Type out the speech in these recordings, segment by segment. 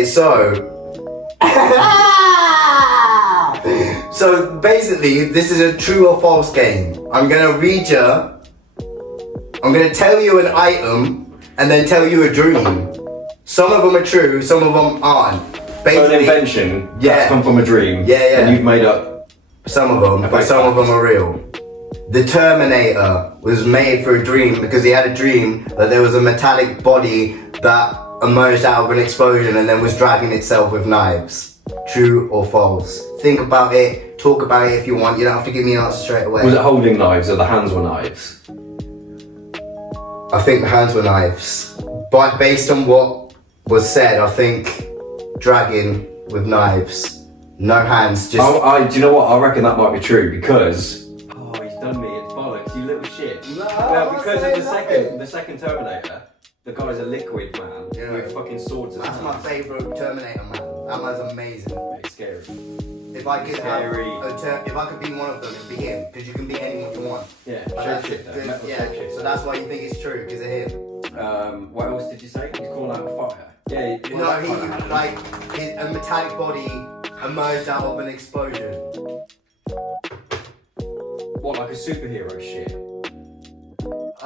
Okay, so. So basically, this is a true or false game. I'm gonna read you. I'm gonna tell you an item and then tell you a dream. Some of them are true, some of them aren't. Basically, so an invention that's come from a dream. Yeah. And you've made up some of them, but some of them are real. The Terminator was made for a dream because he had a dream that there was a metallic body that emerged out of an explosion and then was dragging itself with knives. True or false? Think about it, talk about it if you want. You don't have to give me an answer straight away. Was it holding knives or the hands were knives? I think the hands were knives. But based on what was said, I think dragging with knives. No hands, just... Do you know what? I reckon that might be true because... Oh, he's done me. It's bollocks, you little shit. No, well, because of the second Terminator, the guy's a liquid man with fucking swords. That's my favourite Terminator man. That man's amazing. It's scary. If I could if I could be one of them, it'd be him. Because you can be anyone you want. Yeah, shapeshifter. So that's why you think it's true, because of him. What else did you say? He's calling out fire. Yeah. A metallic body emerged out of an explosion. What, like a superhero shit? I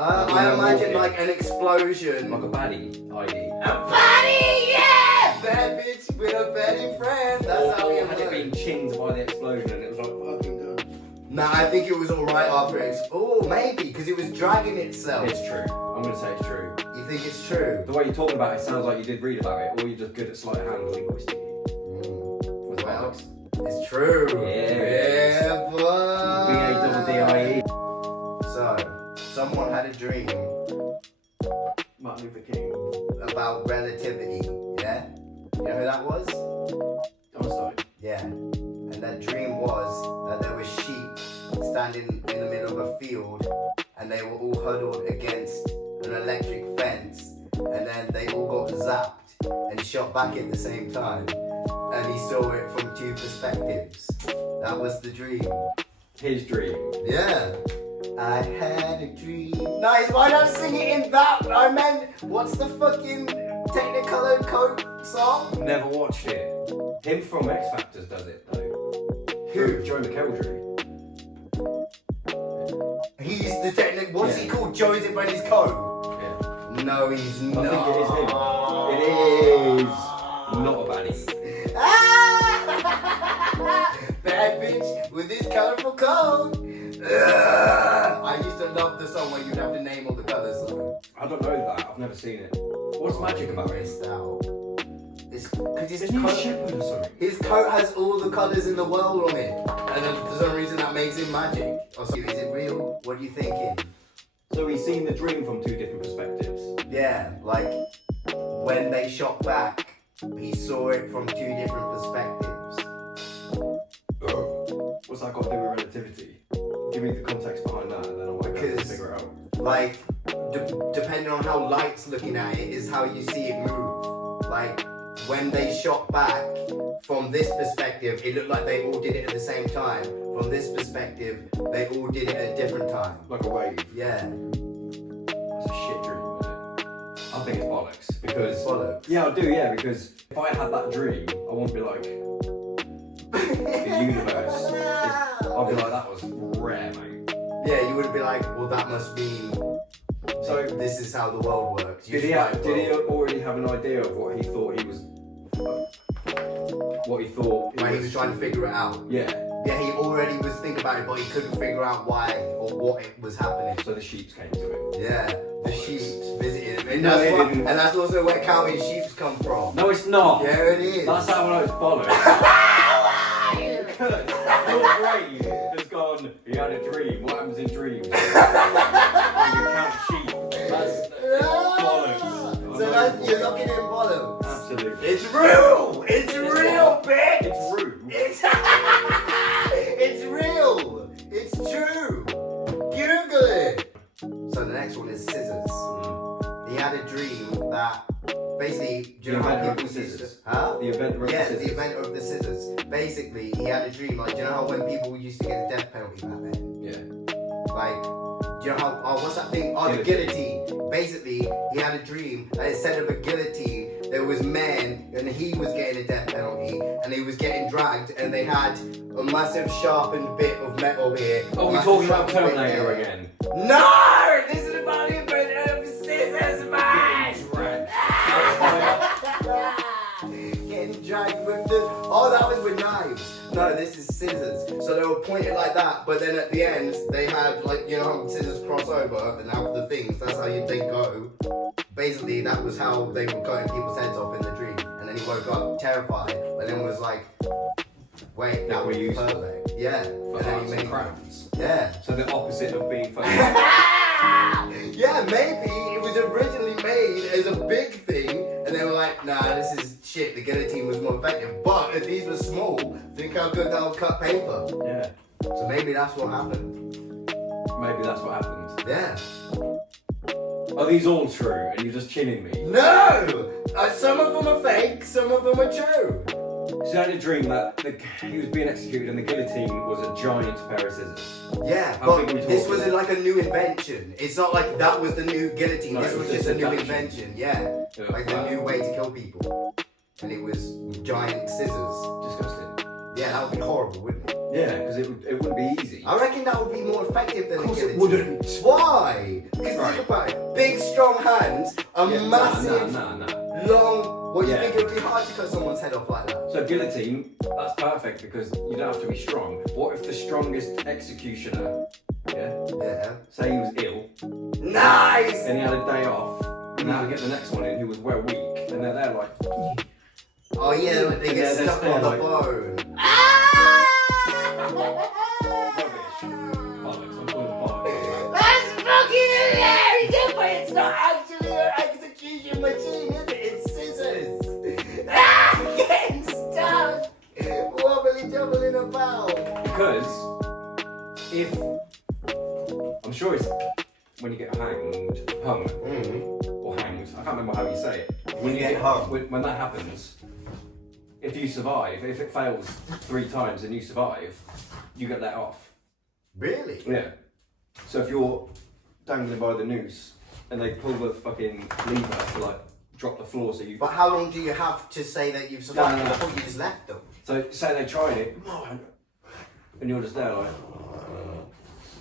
imagine like an explosion. Like a baddie ID. A baddie, yeah! Bad bitch with a baddie friend. That's how we had it been chinned by the explosion and it was like fucking good. Nah, I think it was alright after it. Oh, maybe, because it was dragging itself. It's true. I'm gonna say it's true. You think it's true? The way you're talking about it sounds like you did read about it, or you're just good at sleight of hand linguistics. Well, it's true. Yeah, boy. B-A-D-D-I-E. So, someone had a dream. Martin Luther King. About relativity, yeah? You know who that was? Einstein. Yeah. And that dream was that there were sheep standing in the middle of a field and they were all huddled against an electric fence, and then they all got zapped and shot back at the same time. And he saw it from two perspectives. That was the dream. His dream. Yeah. I had a dream. Nice, why not sing it in that? I meant, what's the fucking Technicolor Coke song? Never watched it. Him from X Factors does it though. Who? Joe McElderry. He's the technic. What's he called? Joe, is it when he's Coke? Yeah. No, he's not. I think it is him. It is not a baddie. Bad bitch with his colourful coat. I used to love the song where you'd have to name all the colours. I don't know that. I've never seen it. What's magic about it? It's because his coat has all the colours in the world on it, and then for some reason that makes it magic. Is it real? What are you thinking? So he's seen the dream from two different perspectives. Yeah, like when they shot back, he saw it from two different perspectives. What's that got to do with relativity? Give me the context behind that, and then I'll make it figure it out. Like, depending on how light's looking at it, is how you see it move. Like, when they shot back, from this perspective, it looked like they all did it at the same time. From this perspective, they all did it at a different time. Like a wave. Yeah. That's a shit dream, isn't it? I think it's bollocks. Because... Bollocks? Yeah, I do, yeah, because if I had that dream, I wouldn't be like... the universe. I'd be like, that was rare, mate. Yeah, you wouldn't be like, well, that must mean... So this is how the world works. Did he already have an idea of what he thought he was... What he thought... He was trying to figure it out. Yeah. Yeah, he already was thinking about it, but he couldn't figure out why or what it was happening. So the sheeps came to it. Yeah, the sheeps visited him. And that's also where Calvin sheeps come from. No, it's not. Yeah, it is. That's how I know it's bollocks. Because your brain has gone, he had a dream. What happens in dreams? And you count sheep. That's bollocks. So you're looking in bollocks. Absolutely. It's real. It's real, bitch. It's rude. It's real. It's true. Google it. So the next one is scissors. He had a dream that basically, do you know how people used to... Huh? The inventor of the scissors. Yeah, the inventor of the scissors. Basically, he had a dream, like, do you know how when people used to get the death penalty back then? Yeah. Like, do you know how, what's that thing? Oh, the guillotine. Basically, he had a dream that instead of a guillotine, there was men, and he was getting a death penalty, and he was getting dragged, and they had a massive sharpened bit of metal here. Oh, we're massive talking about sharpened bit Terminator there. again. No! This is about the invention of scissors, man! Getting dragged with the... Oh, that was with knives. No, this is scissors. So they were pointed like that, but then at the end, they had, like, you know how scissors cross over and have the things, that's how they go. Basically, that was how they were cutting people's heads off in the dream. And then he woke up terrified, but then was like, wait, that was perfect. Yeah. For And then arts he and made... crafts. Yeah. So the opposite of being fucking... Yeah, maybe it was originally made as a big thing, and they were like, nah, this is shit, the guillotine was more effective. But if these were small, think how good that would cut paper. Yeah. So maybe that's what happened. Maybe that's what happened. Yeah. Are these all true? And you're just chilling me? No! Some of them are fake, some of them are true. So I had a dream that he was being executed and the guillotine was a giant pair of scissors. Yeah, How but big are we this talking? was like a new invention. It's not like that was the new guillotine, No, this it was was just just a new adaptation. invention, yeah. Yeah, Like the wow. new way to kill people. And it was giant scissors. Disgusting. Yeah, that would be horrible, wouldn't it? Yeah, because it wouldn't be easy. I reckon that would be more effective than Of course the it guillotine. wouldn't. Why? Because Right. think about it. Big, strong hands, a Yeah, massive, nah. long... What, you Yeah. think it would be hard to cut someone's head off like that? So guillotine, that's perfect because you don't have to be strong. What if the strongest executioner, Yeah. say he was ill, Nice! and he had a day off, and had to get the next one in who was well weak, and they're there like, Oh yeah, like they And get they're stuck there on the like- bone. rubbish. Bollocks, I'm calling it bollocks. That's fucking hilarious! But it's not actually an execution machine, is it? It's scissors. Getting stuck! Wobbly jubbling about. Because if I'm sure it's when you get hung, or hanged. I can't remember how you say it. When you get hung. When that happens, if you survive, if it fails 3 times and you survive, you get let off. Really? Yeah. So if you're dangling by the noose and they pull the fucking lever to like drop the floor, so you. But how long do you have to say that you've survived? No. I thought you just left them. So say they tried it, and you're just there like,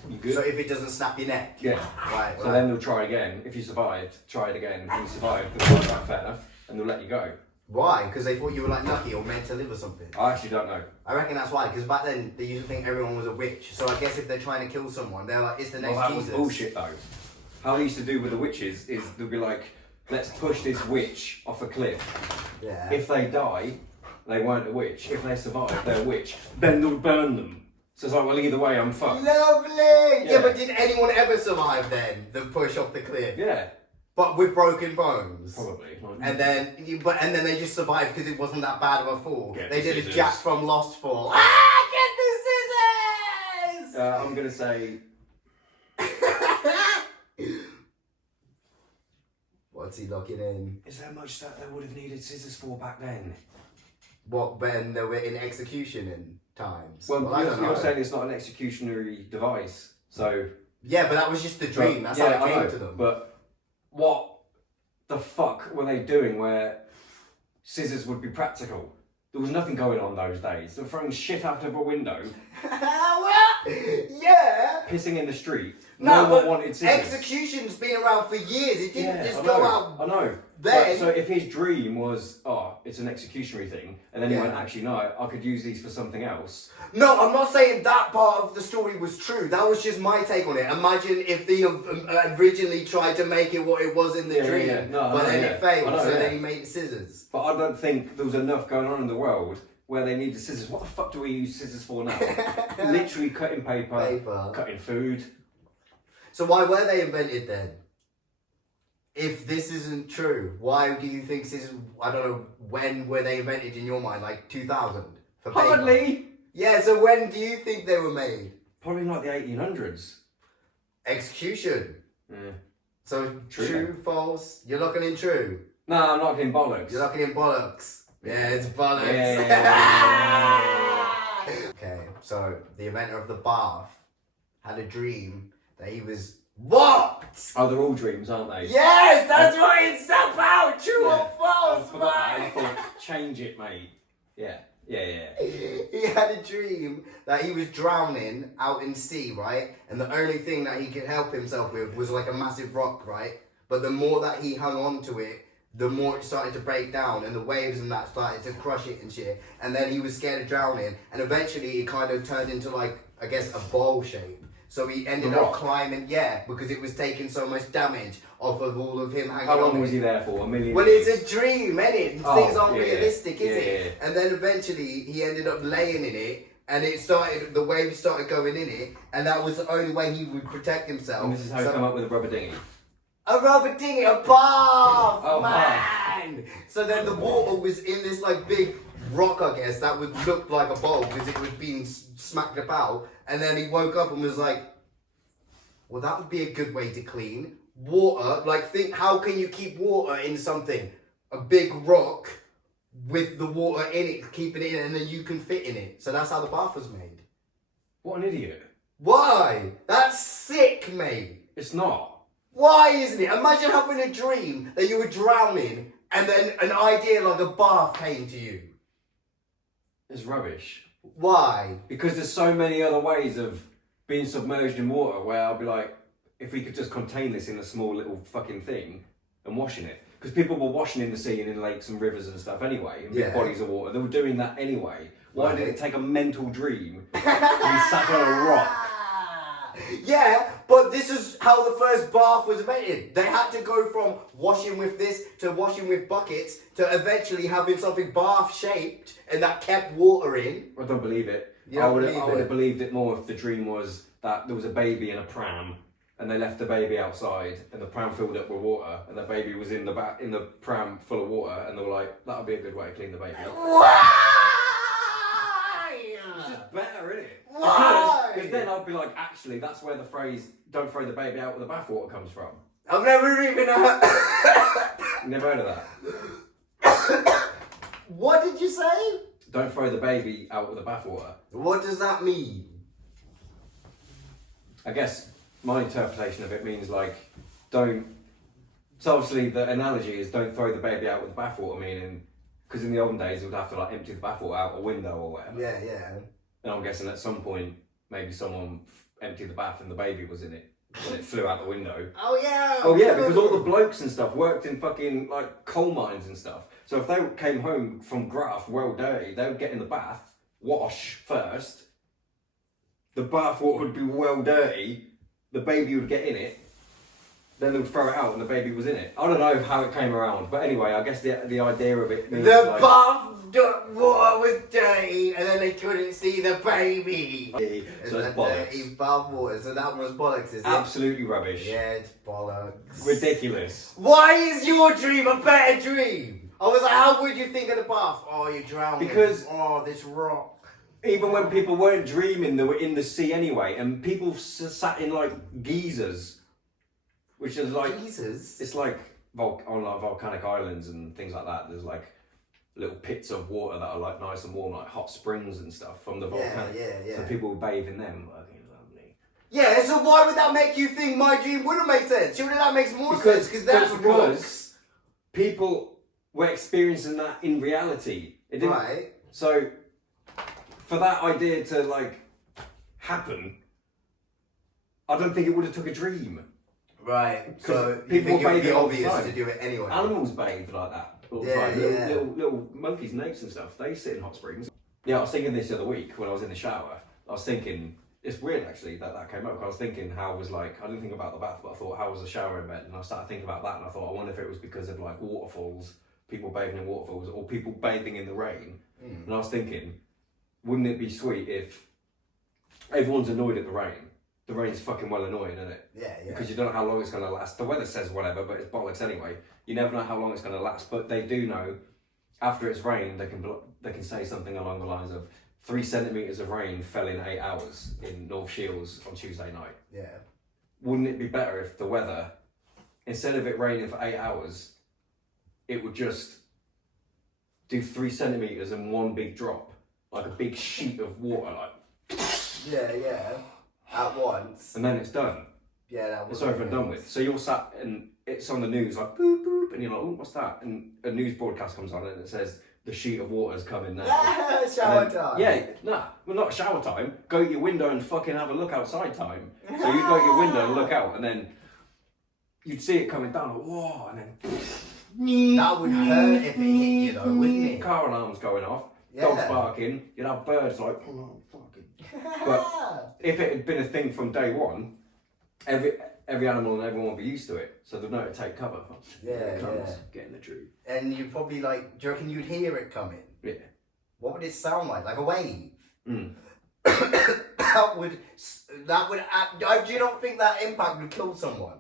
you good? So if it doesn't snap your neck? Yeah. Right, So then they'll try again. If you survived, try it again. If you survived, they'll be like, fair enough, and they'll let you go. Why? Because they thought you were like lucky or meant to live or something. I actually don't know. I reckon that's why. Because back then they used to think everyone was a witch. So I guess if they're trying to kill someone, they're like, it's the next Well, that was Jesus. bullshit though. How they used to do with the witches is they'll be like, let's push this witch off a cliff. Yeah. If they die, they weren't a witch. If they survive, they're a witch. Then they'll burn them. So it's like, well, either way, I'm fucked. Lovely. Yeah. Yeah. But did anyone ever survive then? The push off the cliff. Yeah, But with broken bones. probably. And then, and then they just survived because it wasn't that bad of a fall. Get They the did a scissors. Jack from Lost fall. Ah! Get the scissors! I'm gonna say What's he locking in? is there much that they would have needed scissors for back then? What, when they were in execution in times? Well, I don't know. you're saying it's not an executionary device, so Yeah, but that was just the dream. That's how yeah, it came I know, to them. But what the fuck were they doing where scissors would be practical? There was nothing going on those days. They were throwing shit out of a window, Well, yeah. pissing in the street. No, No but one wanted scissors. execution's been around for years. It didn't Yeah, just I go know, out. I know. then. But, so if his dream was, oh, it's an executionary thing, and then he Yeah. went, actually no, I could use these for something else. No, I'm not saying that part of the story was true. That was just my take on it. Imagine if they originally tried to make it what it was in the Yeah, dream, yeah. No, I but know, then yeah. it failed, I know, so yeah. then he made scissors. But I don't think there was enough going on in the world where they needed scissors. What the fuck do we use scissors for now? Literally cutting paper, cutting food. So why were they invented then? If this isn't true, why do you think scissors? I don't know. When were they invented in your mind? Like 2000 for paper? Hardly. Yeah. So when do you think they were made? Probably like the 1800s. Execution. Yeah. So True, true, false. You're looking in true. No, I'm not getting bollocks. You're looking in bollocks. Yeah, it's bollocks. Yeah. Okay, so the inventor of the bath had a dream that he was What? Oh, they're all dreams, aren't they? Yes, that's why it's so out. True or I false, forgot that. I man? thought, change it, mate. Yeah. He had a dream that he was drowning out in sea, right? And the only thing that he could help himself with was like a massive rock, right? But the more that he hung on to it, the more it started to break down, and the waves and that started to crush it and shit. And then he was scared of drowning, and eventually it kind of turned into like, I guess, a bowl shape. So he ended up climbing, because it was taking so much damage off of all of him hanging on. How long was he there for? A million Well, years? it's a dream, innit? Things aren't realistic, is it? And then eventually he ended up laying in it, and the waves started going in it, and that was the only way he would protect himself. And this is how he come up with a rubber dinghy. A rubber dinghy, a bath, Oh, man! So then the water was in this like big rock, I guess, that would look like a bowl because it was being smacked about. And then he woke up and was like, well, that would be a good way to clean. Water, like think, how can you keep water in something? A big rock with the water in it, keeping it in, and then you can fit in it. So that's how the bath was made. What an idiot. Why? That's sick, mate. It's not. Why isn't it? Imagine having a dream that you were drowning and then an idea like a bath came to you. It's rubbish. Why? Because there's so many other ways of being submerged in water where I'll be like, if we could just contain this in a small little fucking thing and washing it. Because people were washing in the sea and in lakes and rivers and stuff anyway, in big bodies of water. They were doing that anyway. Why did it take a mental dream to be sat on a rock? Yeah, but this is how the first bath was invented. They had to go from washing with this to washing with buckets to eventually having something bath shaped and that kept water in. I don't believe it. You I don't would believe it? have believed it more if the dream was that there was a baby in a pram and they left the baby outside and the pram filled up with water and the baby was in the pram full of water and they were like, that would be a good way to clean the baby up. Why? It's just better, isn't it? Why? Because then I'd be like, actually, that's where the phrase "don't throw the baby out with the bathwater" comes from. I've never even heard. You never heard of that? What did you say? Don't throw the baby out with the bathwater. What does that mean? I guess my interpretation of it means like, don't. So obviously the analogy is don't throw the baby out with the bathwater, meaning because in the olden days it would have to like empty the bathwater out a window or whatever. Yeah. And I'm guessing at some point maybe someone emptied the bath and the baby was in it and it flew out the window. Oh yeah. Oh yeah, because all the blokes and stuff worked in fucking like coal mines and stuff. So if they came home from graft well dirty, they would get in the bath, wash first. The bath water would be well dirty. The baby would get in it. Then they would throw it out and the baby was in it. I don't know how it came around, but anyway, I guess the idea of it means The like, bath water was dirty, and then they couldn't see the baby. so it's Dirty bollocks. bath water, so that was bollocks, is it? Absolutely rubbish. Yeah, it's bollocks. Ridiculous. Why is your dream a better dream? I was like, how would you think of the bath? Oh, you're drowning. Because this rock. even when people weren't dreaming, they were in the sea anyway, and people sat in like geysers, which is like Jesus. it's like on like volcanic islands and things like that. There's like little pits of water that are like nice and warm, like hot springs and stuff from the volcanic. Yeah. So people would bathe in them. I think it's lovely. Yeah, so why would that make you think my dream wouldn't make sense? Surely that makes more sense because that's rocks. People were experiencing that in reality. It didn't. Right. So for that idea to like happen, I don't think it would have took a dream. Right. So people you think it would bathe be all the obvious time. to do it anyway. Animals bathe like that all the Yeah, time. yeah. Little monkeys and apes and stuff, they sit in hot springs. Yeah, I was thinking this the other week when I was in the shower. I was thinking, it's weird actually that came up. I was thinking how was like, I didn't think about the bath, but I thought how was the shower in bed? And I started thinking about that and I thought, I wonder if it was because of like waterfalls, people bathing in waterfalls or people bathing in the rain. And I was thinking, wouldn't it be sweet if everyone's annoyed at the rain? The rain's fucking well annoying, isn't it? Yeah. Because you don't know how long it's going to last. The weather says whatever, but it's bollocks anyway. You never know how long it's going to last, but they do know after it's rained, they can say something along the lines of 3 centimetres of rain fell in 8 hours in North Shields on Tuesday night. Yeah. Wouldn't it be better if the weather, instead of it raining for 8 hours, it would just do 3 centimetres and one big drop, like a big sheet of water, like, Yeah. At once. and then it's done. Yeah, that was It's over and done with. So you're sat and it's on the news like boop boop, and you're like, oh, what's that? And a news broadcast comes on and it says the sheet of water's coming now. Shower time. Yeah, nah, well not shower time. Go to your window and fucking have a look outside time. So you go to your window and look out, and then you'd see it coming down. Like, whoa, and then That would hurt if it hit you though, wouldn't it? car alarms going off, Yeah. dogs barking. You'd have birds like, oh, fucking. But if it had been a thing from day one, every animal and everyone would be used to it, so they'd know to take cover. Yeah, Here it comes, yeah. get in the tree. And you'd probably like, do you reckon you'd hear it coming? Yeah. What would it sound like? Like a wave? Mm. that would, do you not think that impact would kill someone?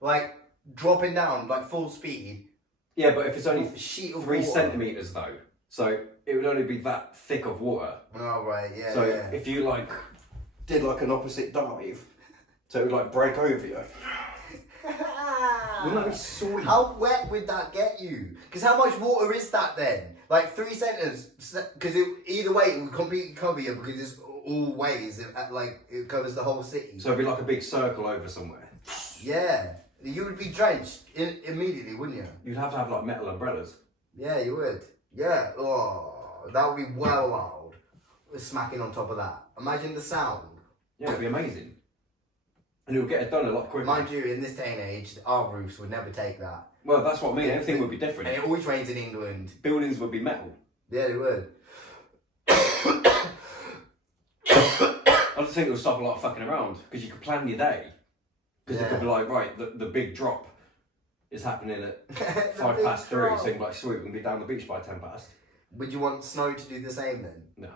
Like, dropping down, like full speed. Yeah, but if it's only Sheet of 3 water. centimetres though, so it would only be that thick of water. Oh, right, yeah, So yeah. if you like did like an opposite dive, so it would like break over you. Wouldn't that be sweet? How wet would that get you? Because how much water is that then? Like 3 centimeters? Because either way, it would completely cover you because it's all ways. It covers the whole city. So it'd be like a big circle over somewhere. Yeah. You would be drenched immediately, wouldn't you? You'd have to have like metal umbrellas. Yeah, you would. Yeah. Oh, that would be well loud. Smacking on top of that. Imagine the sound. Yeah, it'd be amazing. And it would get it done a lot quicker. Mind you, in this day and age, our roofs would never take that. Well, that's what I mean. Everything would be different. And it always rains in England. Buildings would be metal. Yeah, they would. I just think it would stop a lot of fucking around because you could plan your day. Because it could be like, right, the big drop is happening at 3:05, so you can be like, sweet, we can be down the beach by 10 past. Would you want snow to do the same then? No,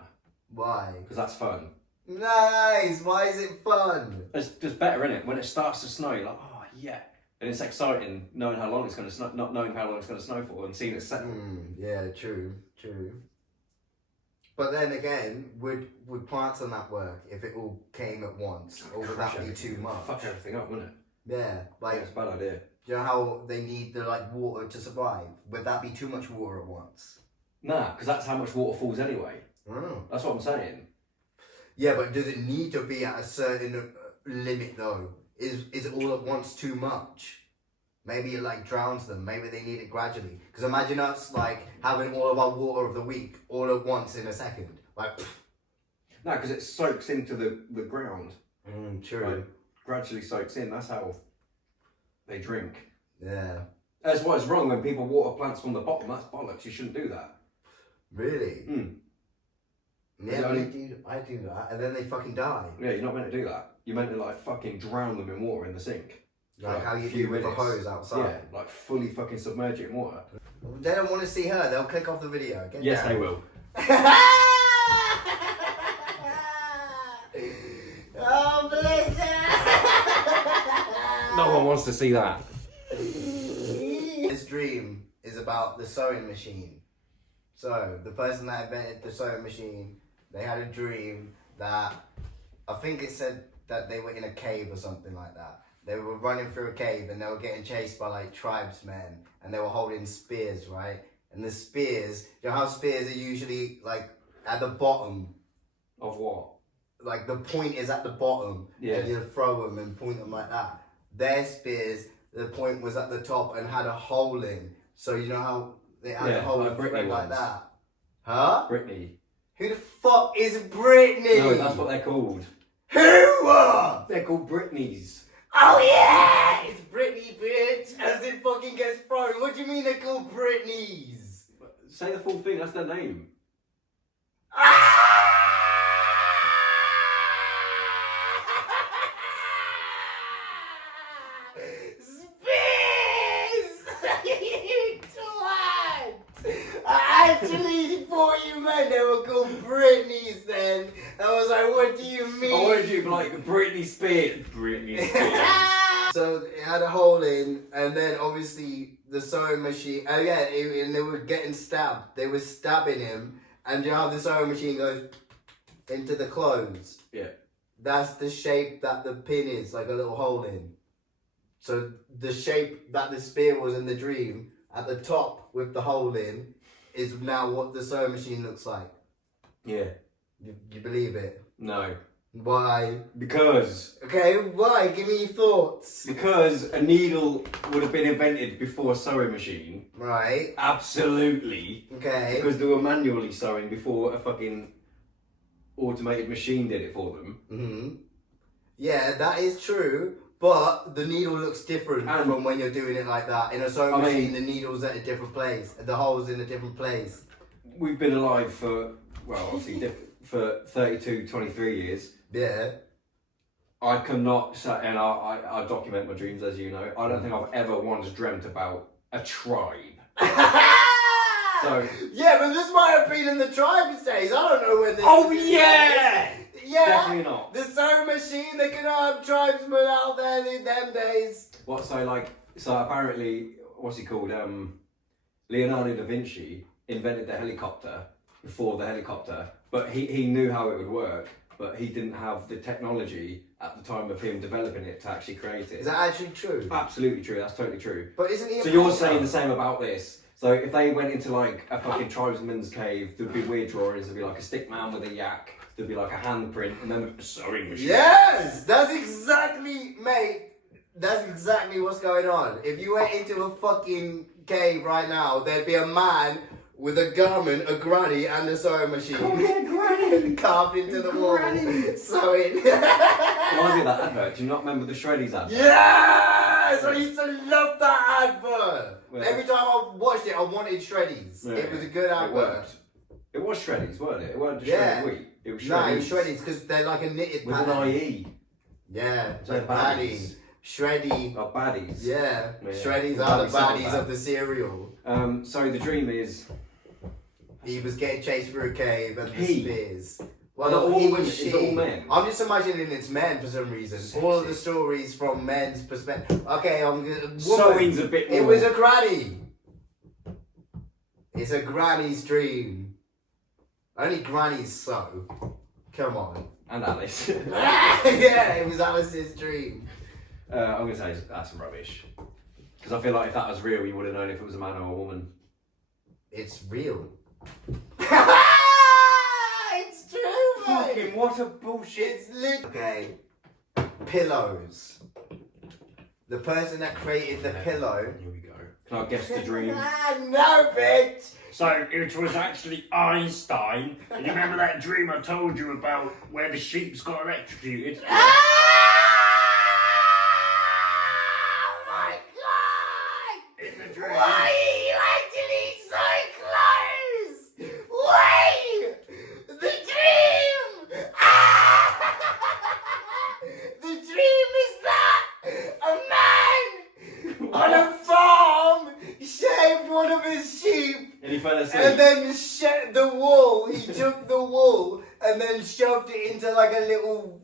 Why? because that's fun. Nice! Why is it fun? It's just better, innit? When it starts to snow, you're like, oh yeah. And it's exciting knowing how long it's going to snow, not knowing how long it's going to snow for and seeing it settle. Yeah, true. But then again, would plants on that work if it all came at once? Or would that be too much? Fuck everything up, wouldn't it? Yeah, Yeah, like, it's a bad idea. do you know how they need the like water to survive? Would that be too much water at once? Nah, because that's how much water falls anyway. Oh. That's what I'm saying. Yeah, but does it need to be at a certain limit though? Is it all at once too much? Maybe it like drowns them. Maybe they need it gradually. Because imagine us like having all of our water of the week all at once in a second. Like, No, because it soaks into the ground. true. Like, gradually soaks in. That's how they drink. Yeah. That's why it's wrong when people water plants from the bottom. That's bollocks. You shouldn't do that. Really? Yeah, I do that, and then they fucking die. Yeah, you're not meant to do that. You're meant to like fucking drown them in water in the sink. Like For how a you few do with a minutes. hose outside. Yeah, like fully fucking submerge it in water. They don't want to see her. They'll click off the video. Get Yes, down. they will. Oh, bless her. No one wants to see that. This dream is about the sewing machine. So the person that invented the sewing machine, they had a dream that I think it said that they were in a cave or something like that. They were running through a cave and they were getting chased by like tribesmen and they were holding spears, right? And the spears, you know how spears are usually like at the bottom? Of what? Like the point is at the bottom, Yeah. and you throw them and point them like that. Their spears, the point was at the top and had a hole in. So you know how they had a hole like in Britney thread like ones. that? Huh? Britney. Who the fuck is Britney? No, that's what they're called. Who? They're called Britneys. Oh yeah! It's Britney, bitch! As it fucking gets thrown. What do you mean they're called Britneys? Say the full thing, that's their name. You twat! I actually thought you meant they were called Britneys then. I was like, what do you mean? I wanted you to be like Britney Spears. Britney Spears. So it had a hole in, and then obviously the sewing machine. Oh yeah, and they were getting stabbed. They were stabbing him, and you know how the sewing machine goes into the clothes. Yeah. That's the shape that the pin is, like a little hole in. So the shape that the spear was in the dream, at the top with the hole in, is now what the sewing machine looks like. Yeah. You believe it? No. Why? Because why? Give me your thoughts. Because a needle would have been invented before a sewing machine. Right. Absolutely. Okay. Because they were manually sewing before a fucking automated machine did it for them. Mm-hmm. Yeah, that is true. But the needle looks different from when you're doing it like that. In a sewing machine, the needle's at a different place. The hole's in a different place. We've been alive for, well, obviously, for 32, 23 years. Yeah. I cannot say, and I document my dreams, as you know. I don't think I've ever once dreamt about a tribe. So yeah, but this might have been in the tribes days. I don't know when this. Oh yeah. Yeah. Definitely not. The sewing machine. They cannot have tribesmen out there in them days. What? So apparently, what's he called? Leonardo da Vinci invented the helicopter before the helicopter, but he knew how it would work. But he didn't have the technology at the time of him developing it to actually create it. Is that actually true? Absolutely true. That's totally true. But isn't he? So you're saying the same about this? So if they went into like a fucking tribesman's cave, there'd be weird drawings. There'd be like a stick man with a yak. There'd be like a handprint, and then a sewing machine. Yes, that's exactly, mate. That's exactly what's going on. If you went into a fucking cave right now, there'd be a man with a garment, a granny, and a sewing machine. Call me a granny. Carved into the wall. Sewing. Reminds me of that advert. Do you not remember the Shreddies advert? Yes! I used to love that advert. Well, every time I watched it, I wanted Shreddies. Yeah, it was a good advert. It was Shreddies, weren't it? It weren't just Yeah. shredded wheat. It was Shreddies. No, it was Shreddies because they're like a knitted with pattern. an IE. Yeah, So like baddies. Shreddy. Oh, baddies. Yeah, Yeah. Shreddies The are the baddies sound baddies bad. of the cereal. So the dream is... He was getting chased through a cave and the He? spears. Is Well, it all he women? was Is she. it all men? I'm just imagining it's men for some reason. All of the stories from men's perspective. Okay, I'm gonna. Sewing's a bit more... It was a granny. It's a granny's dream. Only grannies sew. Come on. And Alice. Yeah, it was Alice's dream. I'm going to say that's rubbish. Because I feel like if that was real, you would have known if it was a man or a woman. It's real. It's true, mate. Fucking what a bullshit. It's lit. Okay. Pillows. The person that created the pillow. Here we go. Can I guess the dream? No, bitch. So it was actually Einstein. And you remember that dream I told you about where the sheeps got electrocuted? Oh my god! In the dream. Why are you actually so close? Wait! The dream! The dream is that a man on a farm shaved one of his sheep And he fell asleep. and then shed the wool. He took the wool and then shoved it into like a little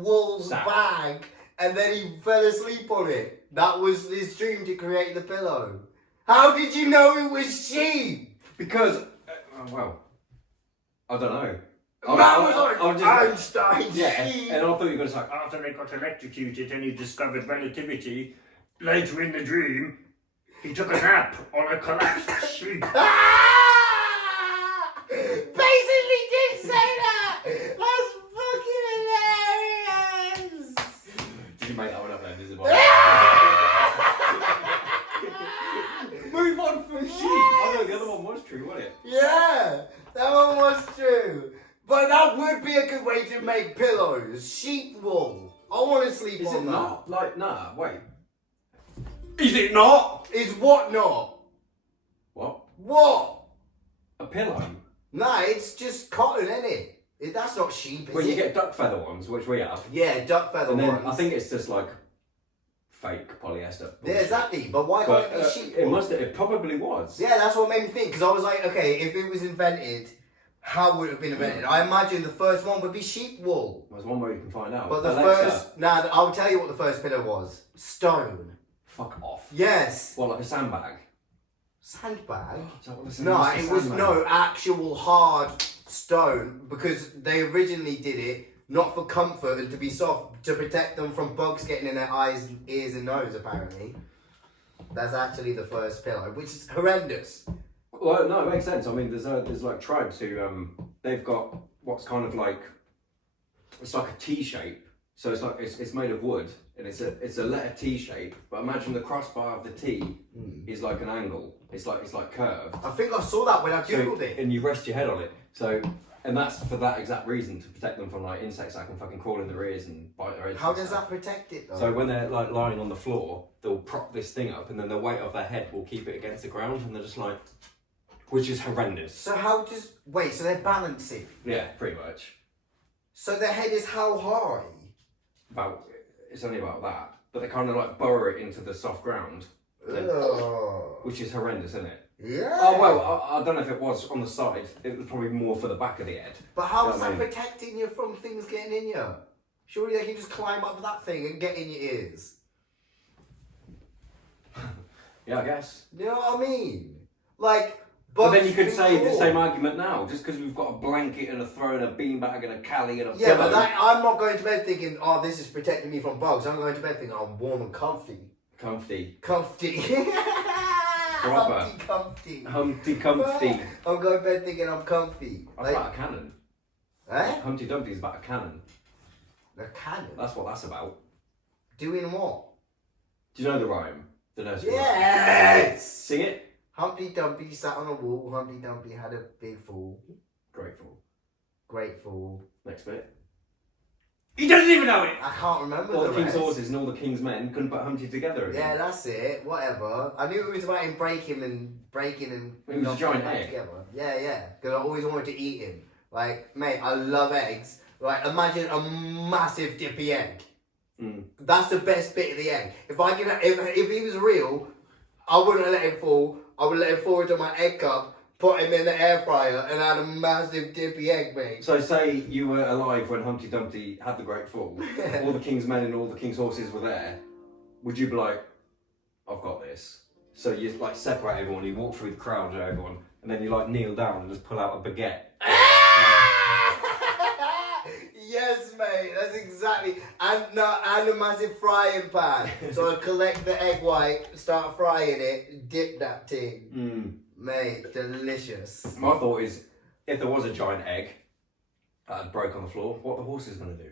wool Sack. bag, and then he fell asleep on it. That was his dream, to create the pillow. How did you know it was sheep? Because, well, I don't know. That was like I'm just- Einstein's Yeah, sheep. and I thought you were going to say, After they got electrocuted and he discovered relativity, later in the dream, he took a nap on a collapsed sheep. Basically did say that. That's fucking hilarious. did you make that one up then? This is Move on from sheep. I know the other one was true, wasn't it? Yeah, that one was true. But that would be a good way to make pillows. Sheep wool. I want to sleep Is on it that. not? Like, nah, wait. Is it not? Is what not? What? What? A pillow? Nah, it's just cotton, isn't it? That's not sheep, is When it? you get duck feather ones, which we have, Yeah, duck feather and then ones. I think it's just like fake polyester. Yeah, exactly. But why But can't it be sheep it wool? it probably was. Yeah, that's what made me think. Because I was like, okay, if it was invented, how would it have been invented? I imagine the first one would be sheep wool. There's one way you can find out. But the Alexa, first... Nah, I'll tell you what the first pillow was. Stone. fuck off. Yes. What, like a sandbag? Sandbag? Is that what the No, sandbag- it was sandbag? no actual hard stone, because they originally did it not for comfort and to be soft, to protect them from bugs getting in their eyes, ears and nose, apparently. That's actually the first pillow, which is horrendous. Well, no, it makes sense. I mean, there's like tribes who they've got what's kind of like it's like a T shape. So it's like it's made of wood, and it's a letter T shape. But imagine the crossbar of the T is like an angle. It's like curved. I think I saw that when I googled it. And you rest your head on it. So, and that's for that exact reason, to protect them from like insects that can fucking crawl in their ears and bite their heads. How does that protect it though? So when they're like lying on the floor, they'll prop this thing up, and then the weight of their head will keep it against the ground, and they're just like, which is horrendous. So how does wait? So they're balancing. Yeah, pretty much. So their head is how high? It's only about that, but they kind of like burrow it into the soft ground, which is horrendous, isn't it? Yeah. Oh well, I don't know if it was on the side. It was probably more for the back of the head. But how is You know what that I mean? protecting you from things getting in you? Surely they can just climb up that thing and get in your ears. Yeah, I guess. You know what I mean? Like, But then you could bugs say can the crawl. same argument now, just because we've got a blanket and a throw and a beanbag and a cali and a Yeah, pillow. but I'm not going to bed thinking, oh, this is protecting me from bugs. I'm going to bed thinking, oh, I'm warm and comfy. Comfy. Comfy. Proper. Comfy. Humpty Comfy. I'm going to bed thinking I'm comfy. That's about a cannon. Eh? Humpty Dumpty's about a cannon. The cannon? That's what that's about. Doing what? Do you know the rhyme? The nursery rhyme? Yes! Sing it. Humpty Dumpty sat on a wall. Humpty Dumpty had a big fall. Grateful. Grateful. Next bit. He doesn't even know it. I can't remember All the the king's rest. horses and all the king's men couldn't put Humpty together again. Yeah, that's it. Whatever. I knew it was about him breaking and. It was a not giant putting egg. Together. Yeah. Because I always wanted to eat him. Like, mate, I love eggs. Like, imagine a massive dippy egg. Mm. That's the best bit of the egg. If he was real, I wouldn't have let him fall. I would let him fall into my egg cup, put him in the air fryer, and had a massive dippy egg, mate. So say you were alive when Humpty Dumpty had the great fall. All the king's men and all the king's horses were there. Would you be like, I've got this? So you like separate everyone, you walk through the crowd of everyone, and then you like kneel down and just pull out a baguette. Yes, mate, that's exactly. And a massive frying pan. So I collect the egg white, start frying it, dip that thing. Mm. Mate, delicious. My thought is, if there was a giant egg that broke on the floor, what are the horses going to do?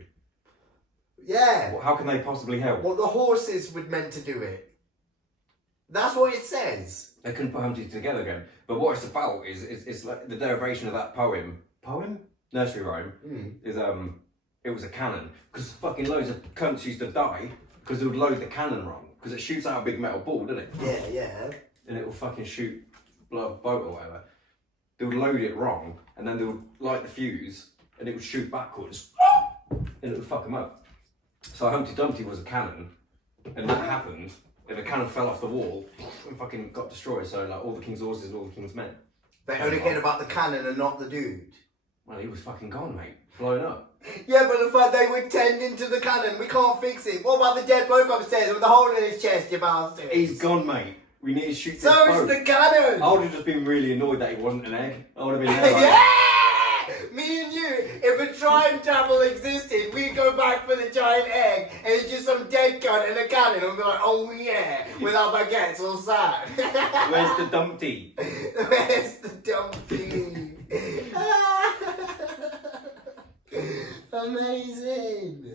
Yeah. How can they possibly help? Well, the horses were meant to do it. That's what it says. They couldn't put Humpty together again. But what it's about is like the derivation of that poem. Poem? Nursery rhyme. Is it was a cannon. Because fucking loads of cunts used to die because they would load the cannon wrong. Because it shoots out a big metal ball, doesn't it? Yeah. And it will fucking shoot blow up a boat or whatever. They would load it wrong, and then they would light the fuse, and it would shoot backwards, and it would fuck them up. So Humpty Dumpty was a cannon, and that happened, and the cannon fell off the wall, and fucking got destroyed. So like all the king's horses and all the king's men. They only cared about the cannon and not the dude. Well, he was fucking gone, mate. Blown up. Yeah, but the fact they were tending to the cannon, we can't fix it. What about the dead bloke upstairs with the hole in his chest, you bastard? He's gone, mate. We need to shoot this So boat. is the cannon! I would have just been really annoyed that he wasn't an egg. I would have been there like, Yeah! Me and you, if a time travel existed, we'd go back for the giant egg, and it's just some dead cunt and a cannon, and we'd be like, oh yeah, with our baguettes all sad. where's the Dumpty? Where's the Dumpty? Amazing.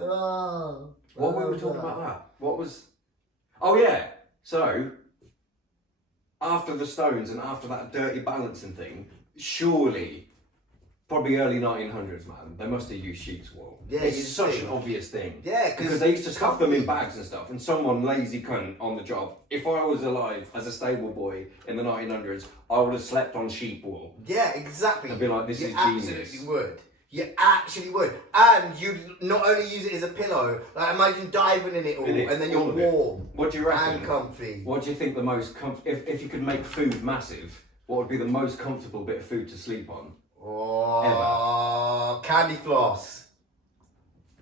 Oh. What were we talking about that? What was... Oh yeah, so after the stones and after that dirty balancing thing, surely, probably early 1900s, man, they must have used sheep's wool. Yeah, it's you'd such think. an obvious thing. Yeah, because they used to stuff them in bags and stuff, and someone lazy cunt on the job, if I was alive as a stable boy in the 1900s, I would have slept on sheep wool. Yeah, exactly. I'd be like, this you is genius. absolutely would. You actually would. And you'd not only use it as a pillow, like imagine diving in it all, and then you're all of it. warm What do you reckon? and comfy. What do you think the most if you could make food massive, what would be the most comfortable bit of food to sleep on? Oh, candy floss.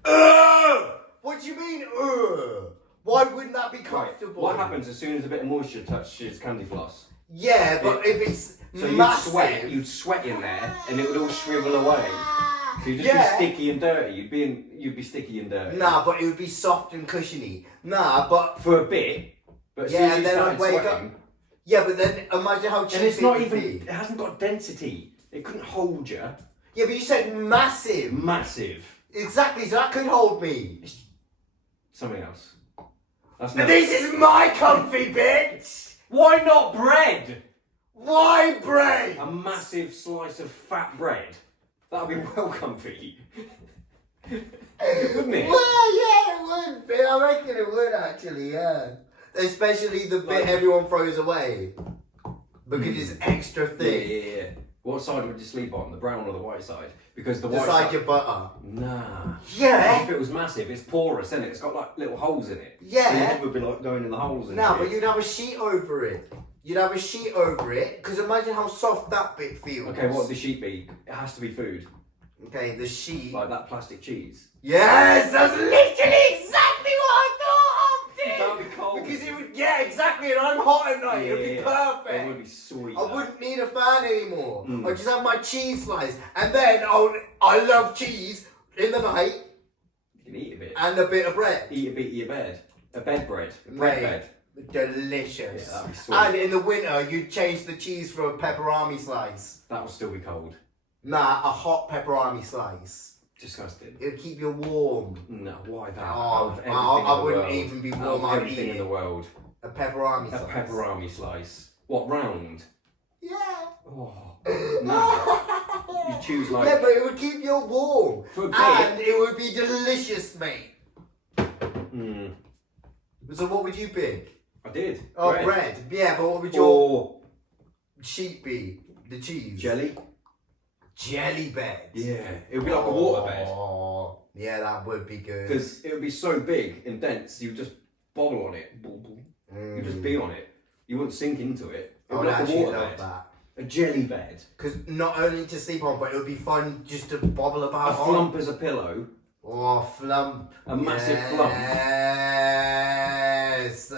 Ugh! What do you mean, ugh? Why wouldn't that be comfortable? What happens as soon as a bit of moisture touches candy floss? Yeah, but if it's So massive... you'd sweat in there, and it would all shrivel away. So you'd just Yeah. be sticky and dirty. You'd be sticky and dirty. Nah, but it would be soft and cushiony. Nah, but... For a bit, but as Yeah, soon as and you then I'd started wake sweating, up... Yeah, but then imagine how cheap and it's not it would even. be. It hasn't got density. It couldn't hold you. Yeah, but you said massive. Massive. Exactly, so that could hold me. Something else. That's But not. this is my comfy bitch! Why not bread? Why bread? A massive slice of fat bread. That'd be well comfy. Wouldn't it? Well, yeah, it would be. I reckon it would actually, yeah. Especially the bit Like- everyone throws away. Because it's extra thick. Yeah. What side would you sleep on? The brown or the white side? Because the white Decide side. your butter. Nah. Yeah. If it was massive, it's porous, isn't it? It's got like little holes in it. Yeah. So your head would be like going in the holes. And No, shit. but you'd have a sheet over it. You'd have a sheet over it. Because imagine how soft that bit feels. Okay, what would the sheet be? It has to be food. Okay, the sheet. Like that plastic cheese. Yes, that's literally exactly what I thought of, dude. That would be cold. Because it would, yeah, exactly, and I'm hot at night. It'd be It perfect. would be sweet. I wouldn't need a fan anymore. Mm. I'd just have my cheese slice, and then I love cheese in the night You can eat a bit. and a bit of bread. Eat a bit of your bed. A bed bread. A bread Mate, bed. delicious. Yeah, that'd be sweet. And in the winter, you'd change the cheese for a pepperoni slice. That would still be cold. Nah, a hot pepperoni slice. Disgusting. It would keep you warm. No, why that? Oh, Out of I everything in the wouldn't world. even be Out warm. of I'd eat everything in the it. world. A pepperoni A slice. pepperoni slice. What, round? Yeah. Oh, no. You choose like... Yeah, but it would keep you warm. For a bit. And it would be delicious, mate. Mm, So what would you pick? I did. Oh, bread. Yeah, but what would your Or sheet be? The cheese? jelly. Jelly bed. Yeah, it would be like a water bed. Oh, yeah, that would be good. Because it would be so big and dense, you would just bobble on it. You'd just be on it. You wouldn't sink into it. It I would would be like a actually water love bed. that. A jelly bed. Because not only to sleep on, but it would be fun just to bobble A about on. flump as a pillow. Oh, flump. A massive flump. Yes.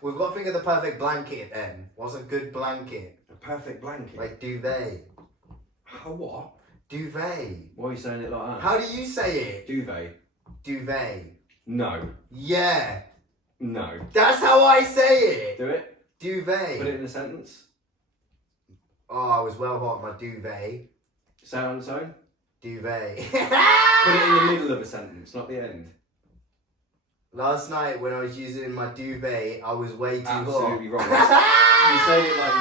We've got to think of the perfect blanket then. What's a good blanket? A perfect blanket. Like duvet. How what? Duvet. Why are you saying it like that? How do you say it? Duvet. Duvet. No. Yeah. No. That's how I say it. Do it. Duvet. Put it in a sentence. Oh, I was well hot, my duvet. Say it on its own. Duvet. Put it in the middle of a sentence, not the end. Last night when I was using my duvet, I was way too Absolutely hot. wrong. You say it like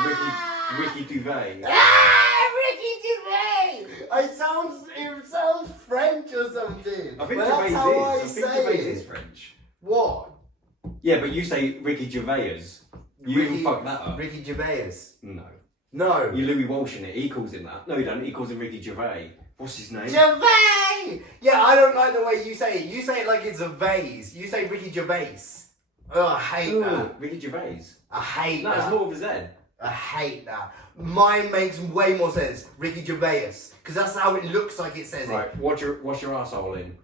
Ricky Duvet. Ricky Duvet! It sounds French or something. I think But Gervais that's how I is. I think say Gervais it. is French. What? Yeah, but you say Ricky Gervais. You even fuck that up. Ricky Gervais. No. No. You Louis Walsh in it. He calls him that. No, he don't. He calls him Ricky Gervais. What's his name? Gervais! Yeah, I don't like the way you say it. You say it like it's a vase. You say Ricky Gervais. Oh, I hate that. Ricky Gervais. I hate No, that. it's more of a Z. I hate that. Mine makes way more sense. Ricky Gervais. Because that's how it looks like it says it. Right, wash your arsehole in.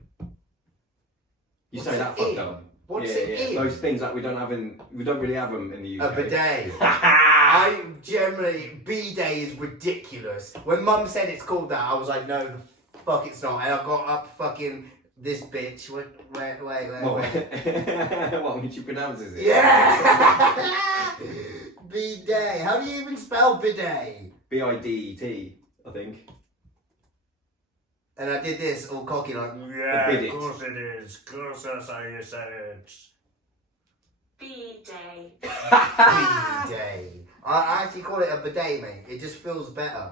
You What's say it that fucked in? up. What's yeah, it yeah. in? Those things that we don't really have them in the UK. A bidet. I generally, bidet is ridiculous. When Mum said it's called that, I was like, no, the fuck it's not. And I got up fucking this bitch. Wait. What, when she pronounces it? Yeah! Bidet. How do you even spell bidet? B-I-D-E-T, I think. And I did this all cocky like, Yeah, bidet. of course it is. Of course that's how you say it. B-Day. bidet. I actually call it a bidet, mate. It just feels better.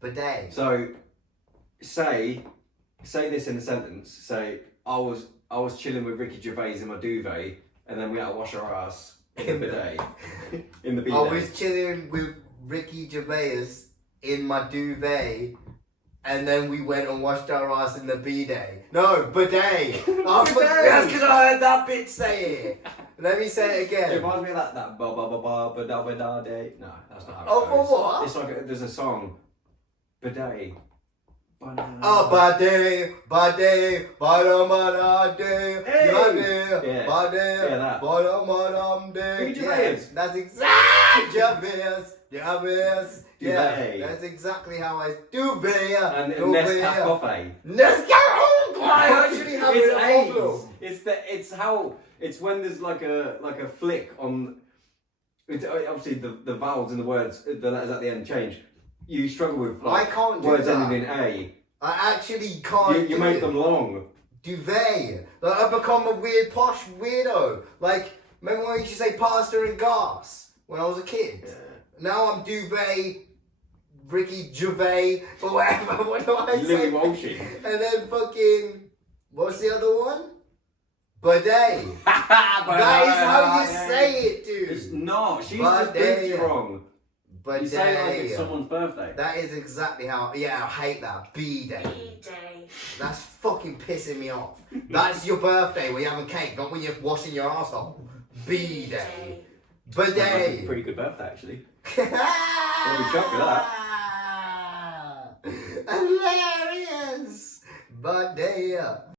Bidet. So, say this in a sentence. Say, I was chilling with Ricky Gervais in my duvet, and then we had to wash our ass in the bidet. In the bidet. I was chilling with Ricky Gervais in my duvet, and then we went and washed our ass in the bidet. No, bidet. That's because I heard that bitch say it. Let me say it It again. reminds me of that ba ba ba ba ba da ba da day. No, that's not how it Oh, goes. for what? It's like there's a song. Bidet. Oh, bidet, bidet, badam badam day, Hey! bidet, Yeah. bidet, Yeah, that. badam badam day. Ricky Gervais. That's exactly Gervais. Yeah, Duvet. that's exactly how I duvet. And Nescafe. Nescafe. I actually have It's a problem. It's when there's like a flick on. Obviously the vowels in the words, the letters at the end change. You struggle with I can't do words that. ending in A. I actually can't. You do make it. them long. Duvet. Like, I've become a weird posh weirdo. Like, remember when I used to say pasta and gas when I was a kid? Now I'm duvet, Ricky Gervais, or whatever. What do I say? Louis Walshy. And then fucking, what's the other one? Bidet. That is how you say it, dude. It's not. She's Bidet. just proved you wrong. Bidet. You say it like it's someone's birthday. That is exactly how. Yeah, I hate that. B-day. B-day. That's fucking pissing me off. That's your birthday where you're having cake, not when you're washing your asshole. B-day. Bidet. Pretty good birthday, actually. Yeah, we chuck for that. Hilarious. Bidet.